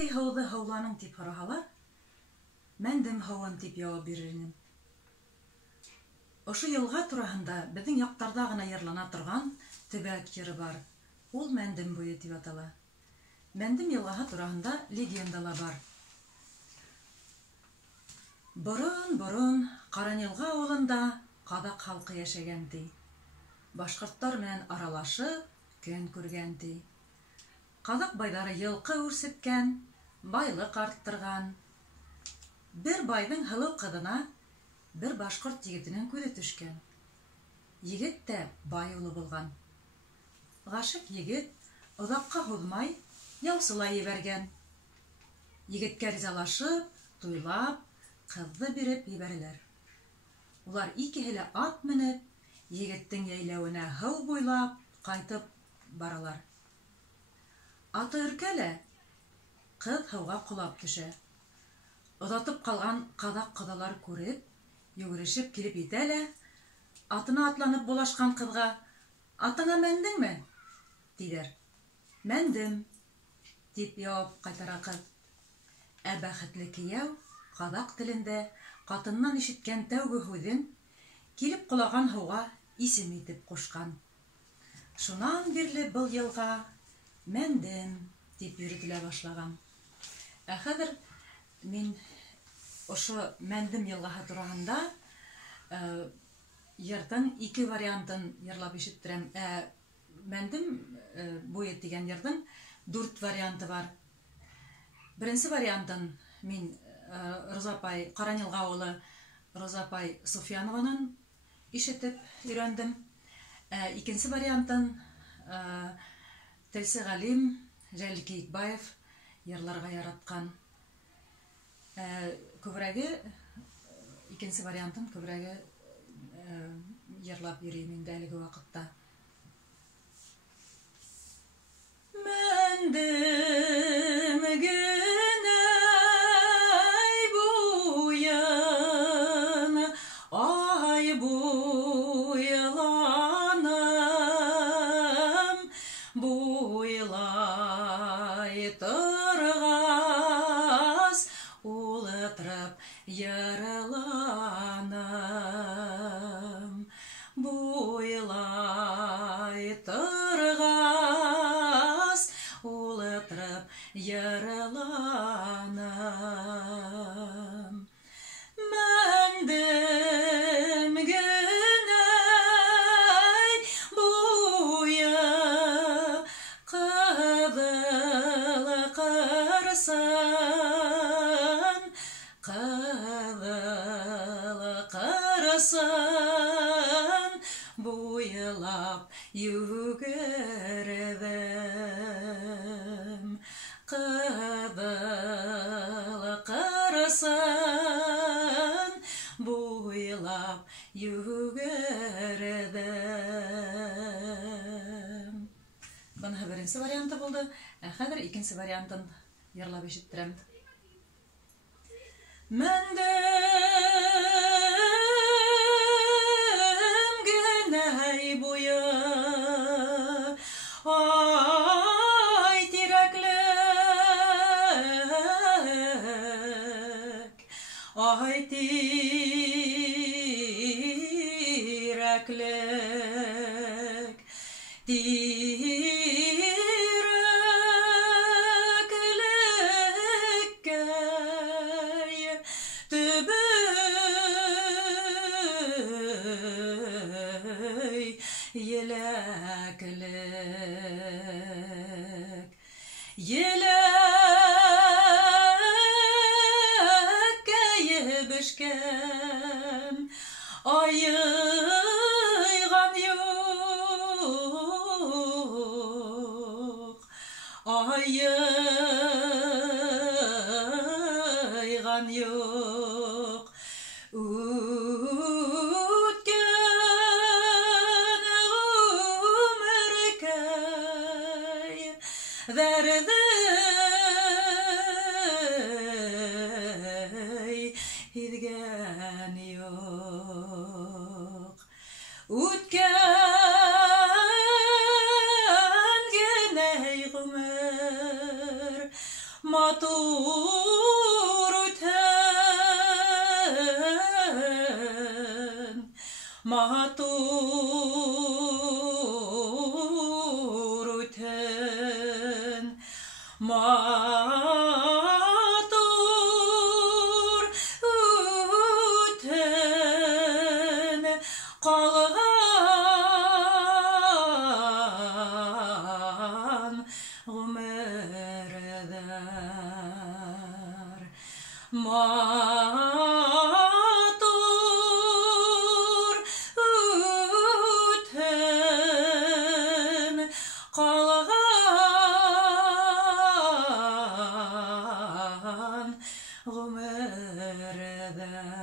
Нинди һыуҙы һыуланың тип һораһалар, мәндем һыуын тип яуап бирермен. Ошо йылға тураһында беҙҙең яҡтарҙа ғына йырлана торған төбәк йыры бар. Ул Мәндем буйы тип атала. Мәндем йылғаһы тураһында легендала бар. Борон Ҡаранйылға ауылында ҡаҙаҡ халҡы йәшәгән ти. Башҡорттар менән аралашып, көн күргән ти. Ҡаҙаҡ байҙары йылҡы үрсеткән, байлыҡ арттырған. Бер байҙың һылыу ҡыҙына бер башҡорт егетенең күҙе төшкән. Егет тә бай улы булған. Ғашиҡ егет оҙаҡҡа һуҙмай яусылай ебәргән. Егеткә ризалашып, туйлап, ҡыҙҙы биреп ебәрәләр. Улар икеһе лә ат менеп, егеттең йәйләүенә һыу буйлап ҡайтып баралар. Аты өркәлә, ҡыҙ һыуға ҡолап төшә. Оҙатып ҡалған ҡаҙаҡ ҡоҙалар күреп, йүгерешеп килеп етә лә, атына атланып булашҡан ҡыҙға: «Атыңа мәндеңме?» тиҙәр. «Мәндем», тип яуап ҡайтара ҡыҙ. Ә бәхетле кейәү ҡаҙаҡ телендә ҡатынынан ишеткән тәүге һүҙен килеп ҡолаған һыуға исем итеп ҡушҡан. Шунан бирле был йылға Мәндем тип йөрөтөлә башлаған. Ә хәҙер мин ошо Мәндем йылғаһы тураһында йырҙың ике вариантын йырлап ишеттерәм. Мәндем буйы тигән йырҙың 4 варианты бар. Беренсе вариантын мин Розапай, Ҡаранйылға ауылы Розапай Суфьянованан ишетеп өйрәндем. Икенсе вариантын Телсе Ғалим, Жәлил Кейекбаев йырларға яратҡан. Күберәге, икенсе вариантын күберәге йырлап йөрөйөм инде әлеге ваҡытта. Мәндем генәй буйын, ай буйланым, буйлай торғас, ултырып йырланым, буйлай торғас, ултырып йырланым. Мәндем генәй буйы, ҡыҙыл ҡырсын, ҡыҙыл ҡырсын, буйлап йүгерҙем. Ҡыҙыл ҡырсын, буйлап йүгерҙем. Быныһы беренсе варианты булды. Ә хәҙер икенсе вариантын йырлап ишеттерәм. Мәндем генәй буйы, ай тирәклек, ай тирәклек, тирәклеккәй төбөй еләклек, еләккәй бешкән, айыйған юҡ, айыйған юҡ. Үткән ғүмеркәй дәрҙей һиҙгән юҡ. Үткән генәй ғүмер матур үтен, матур үтен, матур үтен, қалған ғұмырдар. Матур үтен, қалған ғұмырдар.